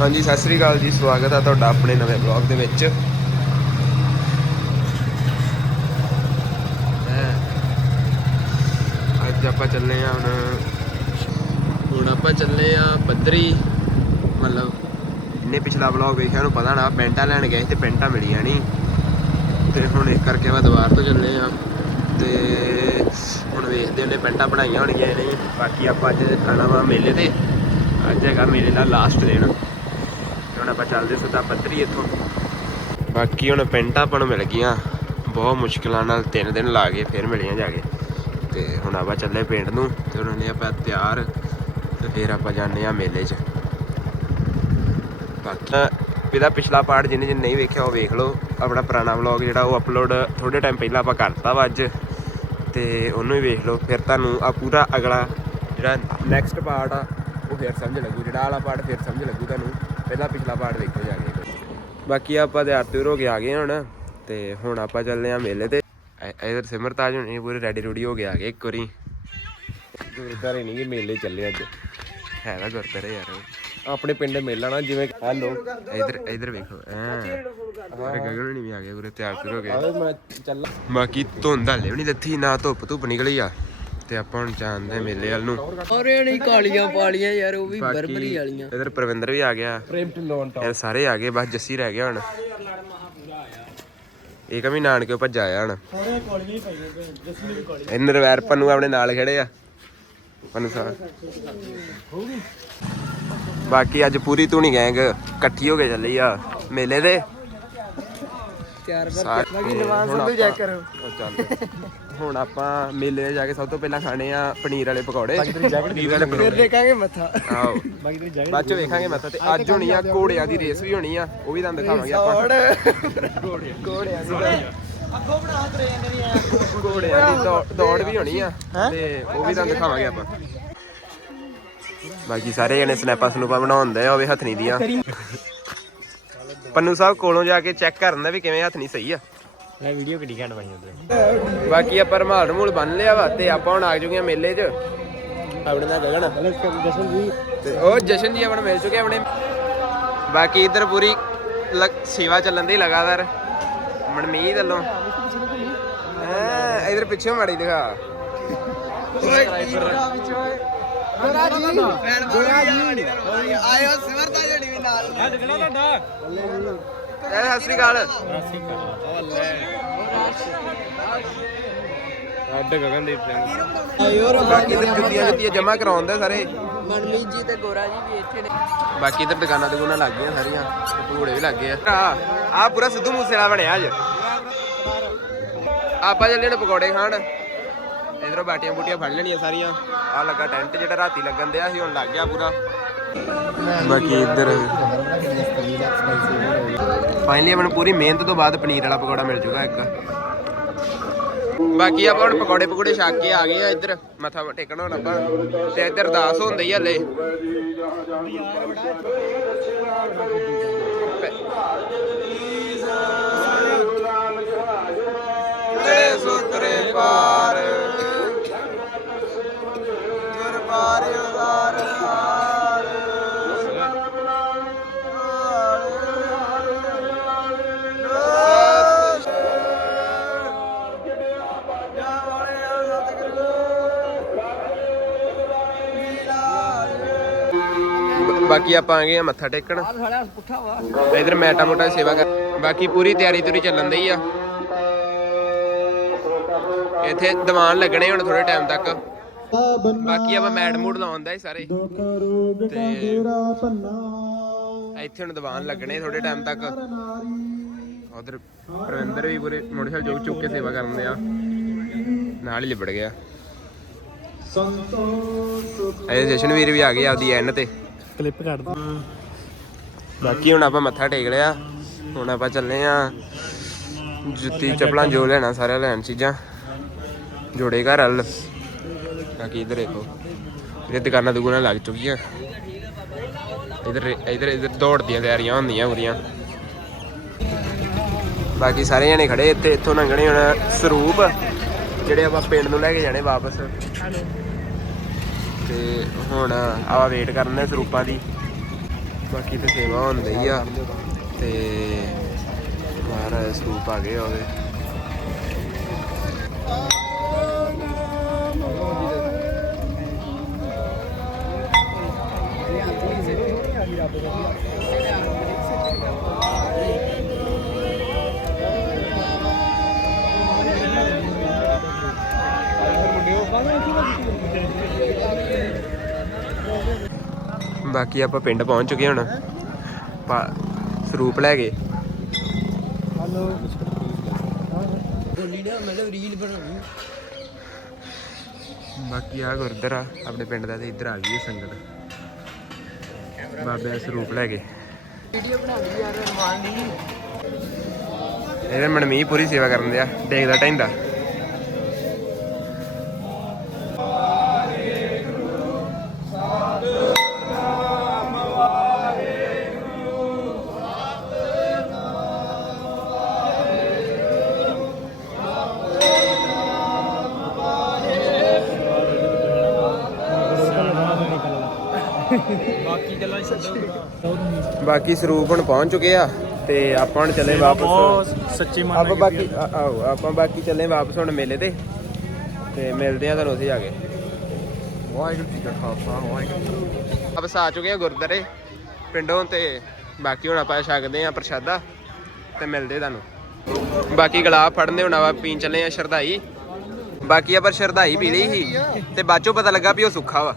ਹਾਂਜੀ, ਸਤਿ ਸ੍ਰੀ ਅਕਾਲ ਜੀ, ਸਵਾਗਤ ਹੈ ਤੁਹਾਡਾ ਆਪਣੇ ਨਵੇਂ ਬਲੌਗ ਦੇ ਵਿੱਚ। ਅੱਜ ਆਪਾਂ ਚੱਲੇ ਆ ਹੁਣ ਹੁਣ ਆਪਾਂ ਚੱਲੇ ਆ ਪੱਧਰੀ, ਮਤਲਬ ਇਹਨੇ ਪਿਛਲਾ ਬਲੌਗ ਵੇਖਿਆ ਨੂੰ ਪਤਾ ਨਾ, ਪੈਂਟਾਂ ਲੈਣ ਗਏ ਤੇ ਪੈਂਟਾਂ ਮਿਲੀਆਂ ਨਹੀਂ ਤੇ ਹੁਣ ਇਸ ਕਰਕੇ ਮੈਂ ਦੁਬਾਰ ਤੋਂ ਚੱਲੇ ਆ। ਤੇ ਹੁਣ ਵੇਖਦੇ ਉਹਨੇ ਪੈਂਟਾਂ ਬਣਾਈਆਂ ਹੋਣਗੀਆਂ ਨਹੀਂ। ਬਾਕੀ ਆਪਾਂ ਅੱਜ ਆਣਾ ਵਾ ਮੇਲੇ ਤੇ। ਅੱਜ ਹੈਗਾ ਮੇਲੇ ਦਾ ਲਾਸਟ ਦਿਨ। ਤੇ ਹੁਣ ਆਪਾਂ ਚੱਲਦੇ ਸਿੱਧਾ ਪੱਧਰੀ ਇੱਥੋਂ। ਬਾਕੀ ਹੁਣ ਪੈਂਟਾਂ ਆਪਾਂ ਨੂੰ ਮਿਲ ਗਈਆਂ। ਬਹੁਤ ਮੁਸ਼ਕਲਾਂ ਨਾਲ ਤਿੰਨ ਦਿਨ ਲਾ ਕੇ ਫਿਰ ਮਿਲੀਆਂ ਜਾ ਕੇ। ਤੇ ਹੁਣ ਆਪਾਂ ਚੱਲੇ ਪਿੰਡ ਨੂੰ, ਤੇ ਉਹਨਾਂ ਨੇ ਆਪਾਂ ਤਿਆਰ, ਤੇ ਫਿਰ ਆਪਾਂ ਜਾਂਦੇ ਆ ਮੇਲੇ 'ਚ। ਬਾਕੀ ਇਹਦਾ ਪਿਛਲਾ ਪਾਰਟ ਜਿਹਨੇ ਜਿਹਨੇ ਨਹੀਂ ਵੇਖਿਆ, ਉਹ ਵੇਖ ਲਓ। ਆਪਣਾ ਪੁਰਾਣਾ ਵਲੌਗ ਜਿਹੜਾ ਉਹ ਅਪਲੋਡ ਥੋੜੇ ਟਾਈਮ ਪਹਿਲਾਂ ਆਪਾਂ ਕਰਤਾ ਵਾ ਅੱਜ। ਤੇ ਉਹਨੂੰ ਹੀ ਵੇਖ ਲਓ। ਫਿਰ ਤੁਹਾਨੂੰ ਆ ਪੂਰਾ ਅਗਲਾ ਜਿਹੜਾ ਨੈਕਸਟ ਪਾਰਟ ਆ, ਉਹ ਫਿਰ ਸਮਝ ਲੱਗੂ। ਜਿਹੜਾ ਵਾਲਾ ਪਾਰਟ ਫਿਰ ਸਮਝ ਲੱਗੂ ਤੁਹਾਨੂੰ। ਪਹਿਲਾਂ ਪਿਛਲਾ ਪਾਰਟ ਦੇਖੋ ਜਾ ਕੇ। ਬਾਕੀ ਆਪਾਂ ਤੇ ਆਰਤੀ ਹੋ ਕੇ ਆ ਗਏ ਹੁਣ ਤੇ ਹੁਣ ਆਪਾਂ ਚੱਲਦੇ ਆ ਮੇਲੇ ਤੇ। ਇਧਰ ਸਿਮਰਤਾਜ ਹੁਣੀ ਪੂਰੇ ਰੈਡੀ ਰੂਡੀ ਹੋ ਕੇ ਆ ਗਏ ਇੱਕ ਵਾਰੀ। ਗੁਰਦਾਰੇ ਨਹੀਂ ਮੇਲੇ ਚੱਲੇ ਅੱਜ। ਹੈ ਤਾਂ ਗੁਰਦਾਰੇ ਯਾਰ। ਆਪਣੇ ਪਿੰਡ ਮੇਲਾ ਨਾ ਜਿਵੇਂ ਹੈਲੋ। ਇਧਰ ਇਧਰ ਵੇਖੋ। ਹਾਂ ਗਗਨ ਨਹੀਂ ਆ ਗਏ ਪੂਰੇ ਤਿਆਰ ਹੋ ਗਏ ਮੈਂ ਚੱਲਾਂ। ਬਾਕੀ ਧੁੰਦ ਹਲੇ ਵੀ ਨਹੀਂ ਲੱਥੀ ਨਾ ਧੁੱਪ ਧੁੱਪ ਨਿਕਲੀ ਆ। ਤੇ ਆਪਾਂ ਹੁਣ ਜਾਂਦੇ ਮੇਲੇ ਵੱਲ ਨੂੰ। ਔਰੇ ਨਹੀਂ ਕਾਲੀਆਂ ਪਾਲੀਆਂ ਯਾਰ ਉਹ ਵੀ ਬਰਬਰੀ ਵਾਲੀਆਂ। ਇਧਰ ਪ੍ਰਵਿੰਦਰ ਵੀ ਆ ਗਿਆ। ਪ੍ਰੇਮ ਢਿੱਲੋਂ ਸਾਰੇ ਆ ਗਏ ਬਸ ਜੱਸੀ ਰਹਿ ਗਿਆ ਹੁਣ। ਇਹ ਕਮੀ ਨਾਨਕੇ ਭੱਜ ਆਇਆ ਹੁਣ। ਸਾਰੇ ਕਾਲੀਆਂ ਹੀ ਪਾਈਆਂ ਜੱਸੀ ਵੀ ਕਾਲੀ ਇਹ ਨਰਵੈਰ ਪੰਨੂ ਆਪਣੇ ਨਾਲ ਖੜੇ ਆ। ਪੰਨੂ ਸਾਹਿਬ। ਬਾਕੀ ਅੱਜ ਪੂਰੀ ਧੂਣੀ ਗੈਂਗ ਇਕੱਠੀ ਹੋ ਕੇ ਚੱਲੀ ਆ ਮੇਲੇ ਦੇ ਹੁਣ ਚੈੱਕ ਕਰੋ। ਚੱਲ ਹੁਣ ਆਪਾਂ ਮੇਲੇ ਤੇ ਜਾ ਕੇ ਸਭ ਤੋਂ ਪਹਿਲਾਂ ਖਾਣੇ ਆ ਪਨੀਰ ਵਾਲੇ ਪਕੌੜੇ। ਪਨੀਰ ਵਾਲੇ ਪਕੌੜੇ। ਦੇਖਾਂਗੇ ਮੱਥਾ। ਆਓ ਬਾਅਦ ਚ ਵੇਖਾਂਗੇ ਮੈਂ ਤਾਂ ਤੇ ਅੱਜ ਹੋਣੀ ਆ ਘੋੜਿਆਂ ਦੀ ਰੇਸ ਵੀ ਹੋਣੀ ਆ ਉਹ ਵੀ ਤੁਹਾਨੂੰ ਦਿਖਾਵਾਂਗੇ ਆਪਾਂ। ਘੋੜਿਆਂ ਦੀ ਅੱਗੋਂ ਬਣਾ ਟ੍ਰੇਨ ਦੀਆਂ ਘੋੜਿਆਂ ਦੀ ਦੌੜ- ਵੀ ਹੋਣੀ ਆ ਤੇ ਉਹ ਵੀ ਤੁਹਾਨੂੰ ਦਿਖਾਵਾਂਗੇ ਆਪਾਂ। ਬਾਕੀ ਸਾਰੇ ਜਣੇ ਸਨੈਪਾਂ ਸਨੂਪਾਂ ਬਣਾਉਂਦੇ ਆ ਉਹ ਵੀ ਹੱਥਨੀ ਦੀਆਂ। ਪੰਨੂ ਸਾਹਿਬ ਕੋਲੋਂ ਜਾ ਕੇ ਚੈੱਕ ਕਰਨਾ ਵੀ ਕਿਵੇਂ ਹੱਥਨੀ ਸਹੀ ਆ। ਮੈਂ ਵੀਡੀਓ ਕਿੱਡੀ ਘੰਟ ਪਾਈ ਉਹਦੇ ਬਾਕੀ ਆਪਾਂ ਰਮਾਲ ਰਮੂਲ ਬੰਨ ਲਿਆ ਵਾ ਤੇ ਆਪਾਂ ਹੁਣ ਆ ਆ ਮੇਲੇ 'ਚ। ਆਪਣੇ ਨਾਲ ਗਗਨ ਜਸ਼ਨ ਜੀ ਤੇ ਉਹ ਜਸ਼ਨ ਜੀ ਆਪਣ ਮਿਲ ਚੁੱਕੇ ਆਪਣੇ। ਬਾਕੀ ਇਧਰ ਪੂਰੀ ਸੇਵਾ ਚੱਲਣ ਦੀ ਲਗਾਤਾਰ। ਮਨਮੀਤ ਵੱਲੋਂ। ਹਾਂ ਇਧਰ ਪਿੱਛੇ ਮਾੜੀ ਦਿਖਾ। ਓਏ ਕੀ ਬਣਾ ਵਿੱਚ ਓਏ। ਗੋਰਾ ਜੀ ਗੋਰਾ ਜੀ। ਆਇਓ ਸਿਮਰਤਾ ਸਤਿ ਸ੍ਰੀ ਅਕਾਲ। ਅੱਡ ਗਗਨਦੀਪ ਸਿੰਘ। ਆਇਓ ਬਾਕੀ ਇਧਰ ਜੁੱਤੀਆਂ ਜੁੱਤੀਆਂ ਜਮਾ ਕਰਾਉਂਦੇ ਸਾਰੇ। ਮਨਮੀਤ ਜੀ ਤੇ ਗੋਰਾ ਜੀ ਵੀ ਇੱਥੇ ਨੇ। ਬਾਕੀ ਇਧਰ ਦੁਕਾਨਾਂ ਦੁਕਾਨਾਂ ਲੱਗ ਗਈਆਂ ਸਾਰੀਆਂ ਤੇ ਭੂੜੇ ਵੀ ਲੱਗ ਗਏ ਆ। ਆ ਪੂਰਾ ਸਿੱਧੂ ਮੂਸੇਵਾਲਾ ਬਣਿਆ ਅੱਜ। ਆਪਾਂ ਚੱਲੇ ਨੇ ਪਕੌੜੇ ਖਾਣ ਇਧਰੋਂ ਬਾਟੀਆਂ ਬੂਟੀਆਂ ਫੜ ਲੈਣੀਆਂ ਸਾਰੀਆਂ। ਆ ਲੱਗਾ ਟੈਂਟ ਜਿਹੜਾ ਰਾਤੀ ਲੱਗਣ ਦਿਆ ਸੀ ਹੁਣ ਲੱਗ ਗਿਆ ਪੂਰਾ। ਬਾਕੀ ਇੱਧਰ ਫਾਈਨਲੀ ਆਪਣ ਪੂਰੀ ਮਿਹਨਤ ਤੋਂ ਬਾਅਦ ਪਨੀਰ ਵਾਲਾ ਪਕੌੜਾ ਮਿਲ ਜੂਗਾ ਇੱਕ। ਬਾਕੀ ਆਪਾਂ ਹੁਣ ਪਕੌੜੇ ਪਕੌੜੇ ਛੱਕ ਕੇ ਆ ਗਏ ਆ ਇੱਧਰ। ਮੱਥਾ ਟੇਕਣਾ ਹੁਣ ਆਪਾਂ। ਤੇ ਇੱਧਰ ਅਰਦਾਸ ਹੁੰਦੀ ਹੀ ਹਲੇ। ਤੇਰੇ ਸੁਤਰੇ ਪਾਰ। ਬਾਕੀ ਆਪਾਂ ਆ ਗਏ ਆ ਮੱਥਾ ਟੇਕਣ? ਸਾਲਿਆ ਪੁੱਠਾ ਵਾ। ਇਧਰ ਮੈਟਾ ਮੋਟਾ ਦੀ ਸੇਵਾ ਕਰ ਬਾਕੀ ਪੂਰੀ ਤਿਆਰੀ ਤੁਰੀ ਚੱਲਣ ਦੀ ਆ। ਇੱਥੇ ਦੀਵਾਨ ਲੱਗਣੇ ਹੁਣ ਥੋੜੇ ਟਾਈਮ ਤੱਕ। ਬਾਕੀ ਆਪਾਂ ਮੈਟ ਮੂਡ ਲਾਉਂਦਾ ਹੀ ਸਾਰੇ। ਤੇ ਇੱਥੇ ਹੁਣ ਦੀਵਾਨ ਲੱਗਣੇ ਥੋੜੇ ਟਾਈਮ ਤੱਕ। ਉਧਰ ਪ੍ਰਵਿੰਦਰ ਵੀ ਪੂਰੇ ਮੋਟਰਸਾਈਕਲ ਚੁੱਕ ਚੁੱਕ ਕੇ ਸੇਵਾ ਕਰਨ ਦੇ ਆ ਨਾਲ ਹੀ ਲਿਬੜ ਗਿਆ। ਇਹ ਜਸ਼ਨਵੀਰ ਵੀ ਆ ਗਈ ਆਪਦੀ ਐਨ ਤੇ। ਕਲਿੱਪ ਕੱਢ ਦੋ ਬਾਕੀ ਹੁਣ ਆਪਾਂ ਮੱਥਾ ਟੇਕ ਲਿਆ। ਹੁਣ ਆਪਾਂ ਚੱਲੇ ਆ ਜੁੱਤੀ ਚੱਪਲਾਂ ਜੋ ਲੈਣਾ ਸਾਰਾ ਲੈਣ ਚੀਜ਼ਾਂ। ਜੋੜੇ ਘਰ ਹਲ ਬਾਕੀ ਇਧਰ ਦੇਖੋ। ਇਹ ਦੁਕਾਨਾਂ ਦੁਕਾਨਾਂ ਲੱਗ ਚੁੱਕੀਆਂ। ਇਧਰ ਇਧਰ ਇਧਰ ਦੌੜ ਦੀਆਂ ਤਿਆਰੀਆਂ ਹੁੰਦੀਆਂ ਪੂਰੀਆਂ। ਬਾਕੀ ਸਾਰੇ ਜਣੇ ਖੜੇ ਇੱਥੇ, ਇੱਥੋਂ ਲੰਘਣੇ ਹੁਣ ਸਰੂਪ, ਜਿਹੜੇ ਆਪਾਂ ਪਿੰਡ ਨੂੰ ਲੈ ਕੇ ਜਾਣੇ ਵਾਪਸ। ਤੇ ਹੁਣ ਆਵਾ ਵੇਟ ਕਰਨ ਸਰੂਪਾਂ ਦੀ। ਬਾਕੀ ਤੇ ਸੇਵਾ ਹੁੰਦੀ ਆ। ਤੇ ਮਹਾਰਾਜ ਸਰੂਪ ਆ ਗਏ ਉਹਦੇ। ਬਾਕੀ ਆਪਾਂ ਪਿੰਡ ਪਹੁੰਚ ਚੁੱਕੇ ਹੁਣ। ਪਾ- ਸਰੂਪ ਲੈ ਗਏ ਬੋਲੀ ਨਾ ਮਤਲਬ ਰੀਲ ਬਣਾਉਣੀ ਬਾਕੀ ਆ ਗੁਰਦੁਆਰਾ ਆਪਣੇ ਪਿੰਡ ਦਾ ਤੇ ਇੱਧਰ ਆ ਗਈ ਸੰਗਤ। ਬਾਬੇ ਦਾ ਸਰੂਪ ਲੈ ਗਏ ਵੀਡੀਓ ਬਣਾ ਲਈ ਯਾਰ ਰਮਾਨ ਦੀ ਇਹਦੇ ਮਨਮੀਹ ਪੂਰੀ ਸੇਵਾ ਕਰਨ ਦਿਆ ਦੇਖਦਾ ਟੈਂਦਾ ਬਾਕੀ ਸਰੂਪ ਹੁਣ ਪਹੁੰਚ ਚੁੱਕੇ ਆ ਤੇ ਆਪਾਂ ਹੁਣ ਚੱਲੇ ਵਾਪਸ। ਬਹੁਤ ਸੱਚੇ ਮਨ ਆਪਾਂ ਬਾਕੀ ਆ- ਆਓ ਆਪਾਂ ਬਾਕੀ ਚੱਲੇ ਵਾਪਸ ਹੁਣ ਮੇਲੇ ਤੇ। ਤੇ ਮਿਲਦੇ ਆ ਤੁਹਾਨੂੰ ਉੱਥੇ ਜਾ ਕੇ। ਵਾਹਿਗੁਰੂ ਜੀ ਕਾ ਖਾਲਸਾ ਵਾਹਿਗੁਰੂ ਵਾਪਸ ਆ ਚੁੱਕੇ ਆ ਗੁਰਦਾਰੇ ਪਿੰਡੋਂ ਤੇ ਬਾਕੀ ਹੁਣ ਆਪਾਂ ਛਕਦੇ ਆ ਪ੍ਰਸ਼ਾਦਾ ਤੇ ਮਿਲਦੇ ਤੁਹਾਨੂੰ। ਬਾਕੀ ਗਲਾਬ ਫੜਨੇ ਹੁਣ ਆਪਾਂ ਪੀਣ ਚੱਲੇ ਆ ਸ਼ਰਧਾਈ। ਬਾਕੀ ਆਪਾਂ ਸ਼ਰਧਾਈ ਪੀ ਲਈ ਸੀ ਤੇ ਬਾਅਦੋਂ ਪਤਾ ਲੱਗਾ ਵੀ ਉਹ ਸੁੱਖਾ ਵਾ।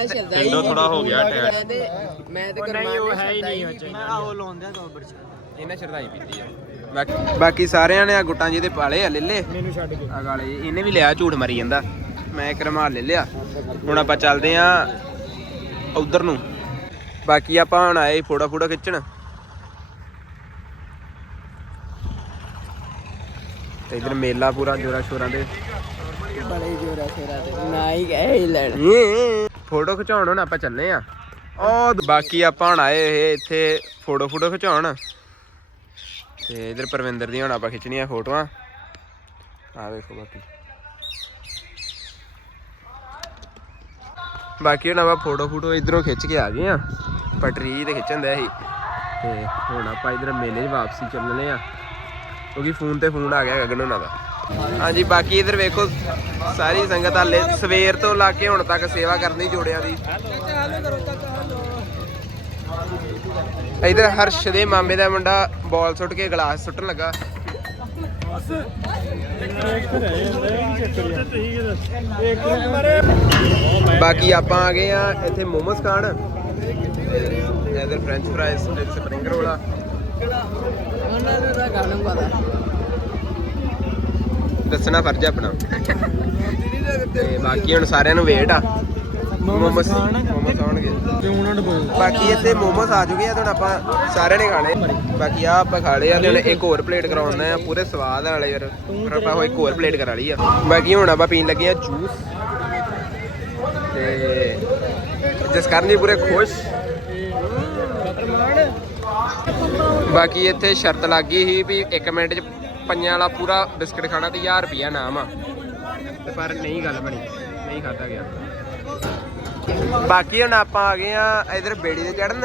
ਮੈਂ ਚੱਲਦਾ ਪਿੰਡੋਂ ਥੋੜਾ ਹੋ ਗਿਆ ਟਾਈਮ ਮੈਂ ਤੇ ਮੈਂ ਤੇ ਨਹੀਂ ਉਹ ਹੈ ਹੀ ਨਹੀਂ ਕਰਮਾਂ ਮੈਂ ਆਹੋ ਲਾਉਂਦਿਆ ਕੋਬਰ ਇਹਨਾਂ ਸ਼ਰਧਾਈ ਪੀਤੀ ਆ। ਬਾਕੀ ਬਾਕੀ ਸਾਰਿਆਂ ਨੇ ਆ ਗੁੱਟਾਂ ਜਿਹਦੇ ਪਾਲੇ ਆ ਲੱਲੇ ਮੈਨੂੰ ਛੱਡ ਕੇ। ਆ ਗਾਲੇ ਇਹਨੇ ਵੀ ਲਿਆ ਝੂਠ ਮਾਰੀ ਜਾਂਦਾ। ਮੈਂ ਇੱਕ ਰਮਾਲ ਲੈ ਲਿਆ। ਹੁਣ ਆਪਾਂ ਚੱਲਦੇ ਆ ਉਧਰ ਨੂੰ। ਬਾਕੀ ਆਪਾਂ ਹੁਣ ਆਏ ਫੋਟੋ ਫੋਟੋ ਖਿੱਚਣ। ਤੇ ਇਧਰ ਮੇਲਾ ਪੂਰਾ ਜੋਰਾ ਸ਼ੋਰਾਂ ਦੇ। ਬੜੇ ਜੋਰਾ ਸ਼ੇਰਾ ਤੇ। ਨਾ ਗਏ ਹੀ ਫੋਟੋ ਖਿਚਾਉਣ ਹੁਣ ਆਪਾਂ ਚੱਲੇ ਆ। ਉਹ ਬਾਕੀ ਆਪਾਂ ਹੁਣ ਆਏ ਇਹ ਇੱਥੇ ਫੋਟੋ ਫੋਟੋ ਖਿਚਾਉਣ। ਤੇ ਇਧਰ ਪਰਵਿੰਦਰ ਦੀਆਂ ਹੁਣ ਆਪਾਂ ਖਿੱਚਣੀਆਂ ਫੋਟੋਆਂ। ਆ ਵੇਖੋ ਬਾਕੀ। ਬਾਕੀ ਹੁਣ ਆਪਾਂ ਫੋਟੋ ਫੋਟੋ ਇਧਰੋਂ ਖਿੱਚ ਕੇ ਆ ਗਏ ਆ। ਪਟਰੀ ਤੇ ਖਿੱਚਣ ਦਿਆ ਸੀ। ਤੇ ਹੁਣ ਆਪਾਂ ਇਧਰ ਮੇਲੇ 'ਚ ਵਾਪਸੀ ਚੱਲਣੇ ਆ। ਕਿਉਂਕਿ ਫੋਨ ਤੇ ਫੋਨ ਆ ਗਿਆ ਗਗਨ ਉਹਨਾਂ ਦਾ। ਹਾਂਜੀ, ਬਾਕੀ ਇਧਰ ਵੇਖੋ, ਸਾਰੀ ਸੰਗਤ ਹਾਲੇ ਸਵੇਰ ਤੋਂ ਲਾ ਕੇ ਹੁਣ ਤੱਕ ਸੇਵਾ ਕਰਨੀ ਜੋੜਿਆਂ ਦੀ। ਇਧਰ ਹਰਸ਼ ਦੇ ਮਾਮੇ ਦਾ ਮੁੰਡਾ ਬਾਲ ਸੁੱਟ ਕੇ ਗਲਾਸ ਸੁੱਟਣ ਲੱਗਾ। ਬਾਕੀ ਆਪਾਂ ਆ ਗਏ ਆ ਇੱਥੇ ਮੋਮੋਸ ਖਾਣ। ਇਧਰ ਫ੍ਰੈਂਚ ਫ੍ਰਾਈਜ਼ ਤੇ ਸਪਰਿੰਗ ਰੋਲ। ਆ ਉਹਨਾਂ ਨੂੰ ਤਾਂ ਗੱਲ ਪਤਾ। ਦੱਸਣਾ ਫਰਜ਼ ਆਪਣਾ। ਤੇ ਬਾਕੀ ਹੁਣ ਸਾਰਿਆਂ ਨੂੰ ਵੇਟ ਆ। ਮੋਮੋਸ ਮੋਮੋਸ ਆਉਣਗੇ। ਤੇ ਉਹਨਾਂ ਨੂੰ ਬੋਲ ਬਾਕੀ ਇੱਥੇ ਮੋਮੋਸ ਆ ਚੁੱਕੇ ਆ ਹੁਣ ਆਪਾਂ ਸਾਰਿਆਂ ਨੇ ਖਾਣੇ। ਬਾਕੀ ਆ ਆਪਾਂ ਖਾ ਲਏ ਆ, ਤੇ ਹੁਣ ਇੱਕ ਹੋਰ ਪਲੇਟ ਕਰਾਉਣਾ ਆ, ਪੂਰੇ ਸਵਾਦ ਵਾਲੇ ਯਾਰ ਫਿਰ ਆਪਾਂ ਉਹ ਇੱਕ ਹੋਰ ਪਲੇਟ ਕਰਾ ਲਈ ਆ। ਬਾਕੀ ਹੁਣ ਆਪਾਂ ਪੀਣ ਲੱਗੇ ਆ ਜੂਸ ਤੇ ਜਿਸ ਕਾਰਨ ਹੀ ਪੂਰੇ ਖੁਸ਼। ਬਾਕੀ ਇੱਥੇ ਸ਼ਰਤ ਲੱਗ ਗਈ ਸੀ ਵੀ 1 ਮਿੰਟ ਚ ਪੰਜਾਂ ਵਾਲਾ ਪੂਰਾ ਬਿਸਕਟ ਖਾਣਾ ਤੇ 1000 ਰੁਪਿਆ ਨਾਮ ਆ। ਤੇ ਪਰ ਨਹੀਂ ਗੱਲ ਬਣੀ ਨਹੀਂ ਖਾਦਾ ਗਿਆ। ਬਾਕੀ ਹੁਣ ਆਪਾਂ ਆ ਗਏ ਆ ਇਧਰ ਬੇੜੀ ਤੇ ਚੜਨ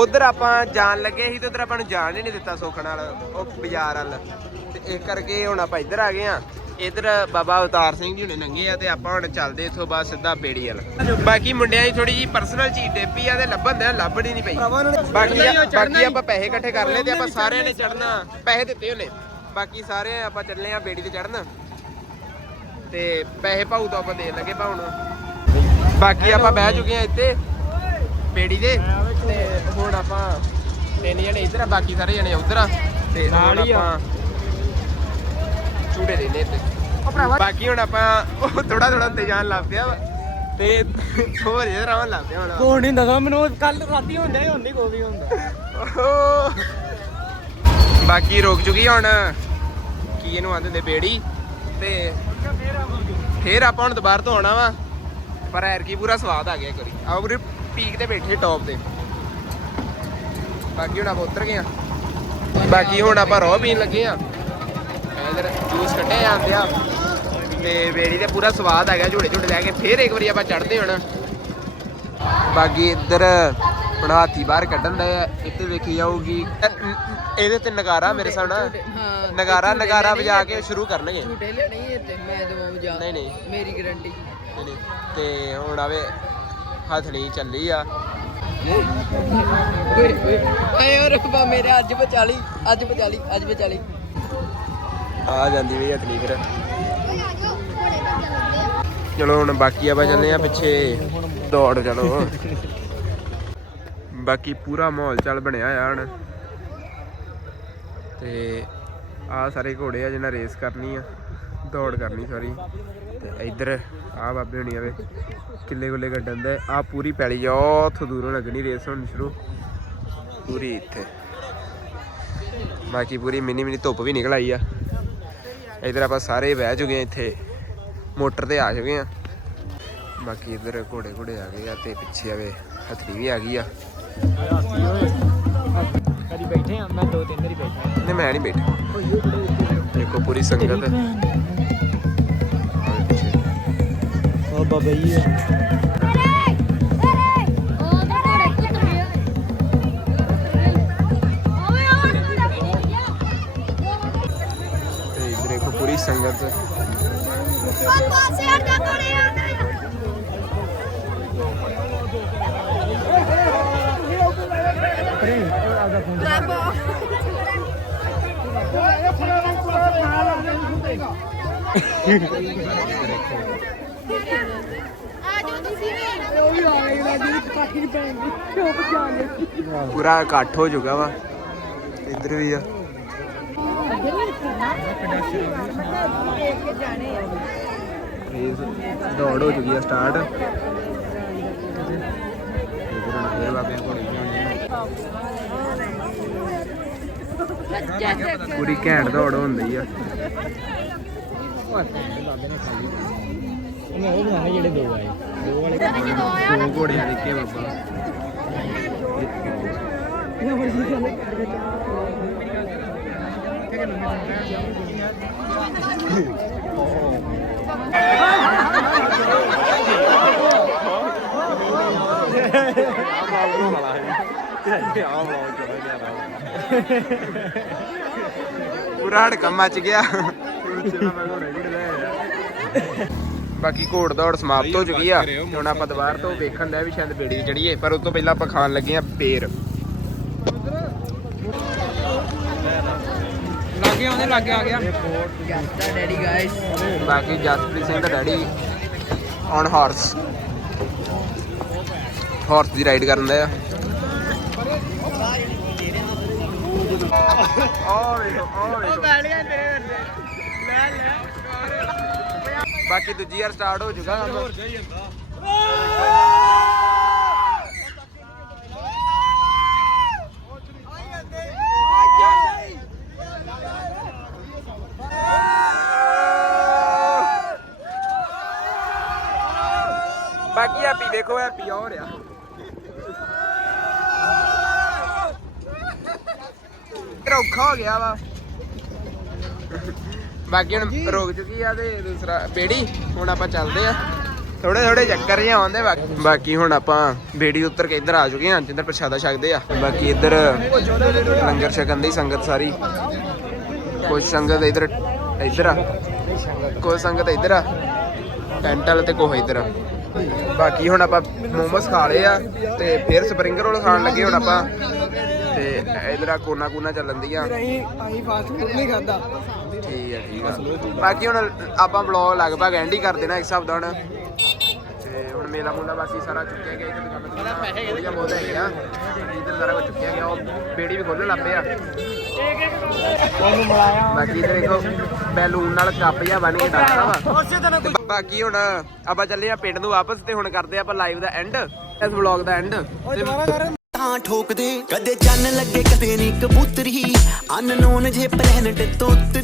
ਉਧਰ ਆਪਾਂ ਜਾਣ ਲੱਗੇ ਸੀ ਤੇ ਉਧਰ ਆਪਾਂ ਨੂੰ ਜਾਣ ਹੀ ਨਹੀਂ ਦਿੱਤਾ ਸੁੱਖ ਨਾਲ ਉਹ ਬਾਜ਼ਾਰ ਵੱਲ। ਤੇ ਇਸ ਕਰਕੇ ਹੁਣ ਆਪਾਂ ਇੱਧਰ ਆ ਗਏ ਆ। ਇਧਰ ਬਾਬਾ ਅਵਤਾਰ ਸਿੰਘ ਜੀ ਹੁਣੇ ਨੰਗੇ ਆ ਤੇ ਆਪਾਂ ਹੁਣ ਚੱਲਦੇ ਇੱਥੋਂ ਬਾਅਦ ਸਿੱਧਾ ਬੇੜੀ ਵੱਲ। ਬਾਕੀ ਮੁੰਡਿਆਂ ਦੀ ਥੋੜੀ ਜੀ ਪਰਸਨਲ ਚੀਜ਼ ਡੇਪੀ ਆ ਤੇ ਲੱਭਣ ਦੇ ਲੱਭਣੀ ਨਹੀਂ ਪਈ। ਬਾਕੀ ਬਾਕੀ ਆਪਾਂ ਪੈਸੇ ਇਕੱਠੇ ਕਰ ਲਏ ਤੇ ਆਪਾਂ ਸਾਰਿਆਂ ਨੇ ਚੜਨਾ ਪੈਸੇ ਦਿੱਤੇ ਉਹਨੇ। ਬਾਕੀ ਸਾਰੇ ਆਪਾਂ ਚੱਲੇ ਆ ਬੇੜੀ ਤੇ ਚੜਨ ਤੇ ਪੈਸੇ ਭਾਊ ਤੋਂ ਆਪਾਂ ਦੇਣ ਲੱਗੇ ਭਾਊ ਨੂੰ। ਬਾਕੀ ਆਪਾਂ ਬਹਿ ਚੁੱਕੇ ਆ ਇੱਥੇ ਬੇੜੀ ਦੇ ਤੇ ਹੁਣ ਆਪਾਂ ਤਿੰਨ ਜਣੇ ਇੱਧਰ ਆ ਬਾਕੀ ਸਾਰੇ ਜਣੇ ਉੱਧਰ ਆ। ਤੇ ਨਾਲ ਹੀ ਆ। ਆਪਾਂ ਝੂਟੇ ਦੇਨੇ ਤੇ ਬਾਕੀ ਹੁਣ ਆਪਾਂ ਉਹ ਥੋੜਾ ਥੋੜਾ ਤੇ ਜਾਣ ਲੱਗ ਪਿਆ ਤੇ ਹੋਰ ਇਹ ਰਾਵਣ ਲੱਗ ਪਿਆ ਹੁਣ। ਕੋਣ ਨਹੀਂ ਦੱਸਦਾ ਮੈਨੂੰ ਕੱਲ ਰਾਤੀ ਹੁੰਦਾ ਹੀ ਹੁੰਦੀ ਕੋਈ ਵੀ ਹੁੰਦਾ। ਬਾਕੀ ਰੁਕ ਚੁੱਕੀ ਹੁਣ। ਕੀ ਇਹਨੂੰ ਆਂਦੇ ਨੇ ਬੇੜੀ? ਤੇ ਫੇਰ ਆਪਾਂ ਹੁਣ ਦੁਬਾਰਾ ਤੋਂ ਆਉਣਾ ਵਾ। ਪਰ ਐਰ ਕੀ ਪੂਰਾ ਸਵਾਦ ਆ ਗਿਆ ਇੱਕ ਵਾਰੀ। ਆਹ ਪੂਰੇ ਪੀਕ ਤੇ ਬੈਠੇ ਟੌਪ ਤੇ। ਬਾਕੀ ਹੁਣ ਆਪਾਂ ਉਤਰ ਗਏ ਆ। ਬਾਕੀ ਹੁਣ ਆਪਾਂ ਰੋਹ ਪੀਣ ਲੱਗੇ ਆ। ਇਧਰ ਜੂਸ ਕੱਢਿਆ ਜਾਂਦੇ ਆ ਤੇ ਬੇੜੀ ਤੇ ਪੂਰਾ ਸਵਾਦ ਆ ਗਿਆ ਝੂੜੇ ਝੂੜੇ ਲੈ ਕੇ। ਫੇਰ ਇੱਕ ਵਾਰੀ ਆਪਾਂ ਚੜਦੇ ਹੁਣ। ਬਾਕੀ ਇੱਧਰ ਹੁਣ ਹਾਥੀ ਬਾਹਰ ਕੱਢਣ ਦਾ ਇੱਥੇ ਵੇਖੀ ਜਾਊਗੀ। ਇਹ- ਇਹਦੇ ਤੇ ਨਗਾਰਾ ਮੇਰੇ ਹਾਂ ਨਗਾਰਾ ਨਗਾਰਾ ਵਜਾ ਕੇ ਸ਼ੁਰੂ ਕਰਨਗੇ। ਝੂਟੇ ਲੈਣੇ ਹੀ ਤੇ ਮੈਂ ਦਵਾਂ ਵਜਾ ਨਹੀਂ ਨਹੀਂ। ਮੇਰੀ ਗਾਰੰਟੀ। ਤੇ ਹੁਣ ਆਵੇ ਹਥਣੀ ਚੱਲੀ ਆ। ਓਏ ਰੱਬਾ ਮੇਰੇ ਅੱਜ ਬਚਾ ਲਈ ਅੱਜ ਬਚਾ ਲਈ ਅੱਜ ਬਚਾ ਲਈ। ਆ ਜਾਂਦੀ ਵੀ ਹਥਣੀ ਫਿਰ। ਚਲੋ ਹੁਣ ਬਾਕੀ ਆਪਾਂ ਚੱਲੇ ਆ ਪਿੱਛੇ। ਦੌੜ ਚਲੋ। ਬਾਕੀ ਪੂਰਾ ਮਾਹੌਲ ਚੱਲ ਬਣਿਆ ਆ ਹੁਣ। ਤੇ ਆ ਸਾਰੇ ਘੋੜੇ ਆ ਜਿਹਨਾਂ ਰੇਸ ਕਰਨੀ ਆ। ਦੌੜ ਕਰਨੀ ਸਾਰੀ। ਤੇ ਇੱਧਰ ਆ ਬਾਬੇ ਹੋਣੀ ਆਵੇ ਕਿੱਲੇ ਗੁੱਲੇ ਗੱਡਣ ਦੇ। ਆ ਪੂਰੀ ਪੈਲੀ ਜਾ ਉੱਥੋਂ ਦੂਰੋਂ ਲੱਗਣੀ ਰੇਸ ਹੋਣੀ ਸ਼ੁਰੂ। ਪੂਰੀ ਇੱਥੇ। ਬਾਕੀ ਪੂਰੀ ਮਿੰਨੀ ਮਿੰਨੀ ਧੁੱਪ ਵੀ ਨਿਕਲ ਆਈ ਆ। ਇੱਧਰ ਆਪਾਂ ਸਾਰੇ ਬਹਿ ਚੁੱਕੇ ਆ ਇੱਥੇ। ਮੋਟਰ ਤੇ ਆ ਚੁੱਕੇ ਆ। ਬਾਕੀ ਇੱਧਰ ਘੋੜੇ ਘੋੜੇ ਆ ਗਏ ਆ ਤੇ ਪਿੱਛੇ ਆਵੇ ਹਥਰੀ ਵੀ ਆ ਗਈ ਆ। ਕਦੀ ਬੈਠੇ ਆ ਮੈਂ ਦੋ ਤਿੰਨ ਵਾਰੀ ਬੈਠਾ ਨਹੀਂ ਮੈਂ ਨਹੀਂ ਬੈਠਾ। ਦੇਖੋ ਪੂਰੀ ਸੰਗਤ। ਉਹ ਬਾਬਾ ਜੀ ਤੇ ਇੱਧਰ ਦੇਖੋ ਪੂਰੀ ਸੰਗਤ। ਪੂਰਾ ਇਕੱਠ ਹੋ ਚੁੱਕਾ ਵਾ। ਇੱਧਰ ਵੀ ਆ। ਦੌੜ ਹੋ ਚੁੱਕੀ ਆ ਸਟਾਰਟ ਇੱਧਰ ਪੂਰੀ ਘੈਂਟ ਦੌੜ ਹੁੰਦੀ ਆ। ਉਹਨੇ ਉਹ ਬਣਾਏ ਜਿਹੜੇ ਦੋ ਆਏ ਦੋ ਵਾਲੇ ਦੋ ਘੋੜੇ ਦੇਖੇ ਬਾਬਾ। ਪੂਰਾ ਹੜਕਮ ਮਚ ਗਿਆ। ਬਾਕੀ ਘੋੜ ਦੌੜ ਸਮਾਪਤ ਹੋ ਚੁੱਕੀ ਆ। ਹੁਣ ਆਪਾਂ ਦੁਬਾਰ ਤੋਂ ਵੇਖਣ ਦਾ ਵੀ ਸ਼ਾਇਦ ਬੇੜੀ ਚੜੀਏ ਪਰ ਉਸ ਤੋਂ ਪਹਿਲਾਂ ਆਪਾਂ ਖਾਣ ਲੱਗੇ ਆ ਪੇਰ। ਲਾਗੇ ਆਉਂਦੇ ਲਾਗੇ ਆ ਗਿਆ। ਬਾਕੀ ਜਸਪ੍ਰੀਤ ਸਿੰਘ ਦਾ ਡੈਡੀ ਔਨ ਹਾਰਸ ਹਾਰਸ ਦੀ ਰਾਈਡ ਕਰਨ ਦਾ ਆ। ਬਾਕੀ ਦੂਜੀ ਵਾਰ ਸਟਾਰਟ ਹੋ ਚੁੱਕਾ ਬਾਕੀ ਹੈਪੀ ਦੇਖੋ ਹੈਪੀ ਹੋ ਰਿਹਾ ਔਖਾ ਹੋ ਗਿਆ ਵਾ। ਬਾਕੀ ਹੁਣ ਰੁਕ ਚੁੱਕੀ ਆ ਤੇ ਦੂਸਰਾ ਬੇੜੀ ਹੁਣ ਆਪਾਂ ਚੱਲਦੇ ਆ। ਥੋੜੇ ਥੋੜੇ ਚੱਕਰ ਜਿਹਾ ਆਉਂਦੇ ਬਾਕੀ ਬਾਕੀ ਹੁਣ ਆਪਾਂ ਬੇੜੀ ਉੱਤਰ ਕੇ ਇੱਧਰ ਆ ਚੁੱਕੇ ਆ ਜਿੱਧਰ ਪ੍ਰਸ਼ਾਦਾ ਛਕਦੇ ਆ। ਬਾਕੀ ਇੱਧਰ ਲੰਗਰ ਛਕਣ ਦੀ ਸੰਗਤ ਸਾਰੀ। ਕੁਝ ਸੰਗਤ ਇੱਧਰ ਇੱਧਰ ਆ। ਕੁਝ ਸੰਗਤ ਇੱਧਰ ਆ। ਪੈਂਟਲ ਤੇ ਕੋਹ ਇੱਧਰ ਆ। ਬਾਕੀ ਹੁਣ ਆਪਾਂ ਮੋਮੋਸ ਖਾ ਲਏ ਆ ਤੇ ਫਿਰ ਸਪਰਿੰਗ ਰੋਲ ਖਾਣ ਲੱਗੇ ਹੁਣ ਆਪਾਂ। ਇਧਰ ਆ ਕੋਨਾ ਕੋਨਾ ਚੱਲਣ ਦੀਆਂ। ਅਸੀਂ ਅਸੀਂ ਫਾਸਟ ਫੂਡ ਨਹੀਂ ਖਾਦਾ ਠੀਕ ਹੈ ਠੀਕ ਆ। ਬਾਕੀ ਹੁਣ ਆਪਾਂ ਵਲੌਗ ਲਗਭਗ ਐਂਡ ਹੀ ਕਰ ਦੇਣਾ ਇੱਕ ਦਾ ਹੁਣ। ਤੇ ਹੁਣ ਮੇਲਾ ਮੂਲਾ ਬਾਕੀ ਸਾਰਾ ਚੁੱਕਿਆ ਗਿਆ ਇੱਧਰ ਦੁਕਾਨਾਂ ਦੁਕਾਨਾਂ ਥੋੜ੍ਹੀਆਂ ਬਹੁਤ ਹੈਗੀਆਂ ਇੱਧਰ ਸਾਰਾ ਕੁਝ ਚੁੱਕਿਆ ਗਿਆ ਉਹ ਬੇੜੀ ਵੀ ਖੋਲਣ ਲੱਗ ਪਏ ਆ। ਉਹਨੂੰ ਮਿਲਾਇਆ ਬਾਕੀ ਇੱਧਰ ਦੇਖੋ ਬੈਲੂਨ ਨਾਲ ਕੱਪ ਜਿਹਾ ਬਣ ਕੇ ਡਾਲਦਾ ਵਾ। ਤੇ ਬਾਕੀ ਹੁਣ ਆਪਾਂ ਚੱਲੇ ਆ ਪਿੰਡ ਨੂੰ ਵਾਪਸ ਤੇ ਹੁਣ ਕਰਦੇ ਆਪਾਂ ਲਾਈਵ ਦਾ ਐਂਡ ਇਸ ਵਲੌਗ ਦਾ ਐਂਡ ਤਾਂ ਠੋਕਦੇ। ਕਦੇ ਚੰਨ ਲੱਗੇ ਕਦੇ ਨਹੀਂ ਕਬੂਤਰੀ। ਅਨਨੋਨ ਜੇ ਪਲੈਨਟ ਤੋਂ ਉੱਤਰੀ।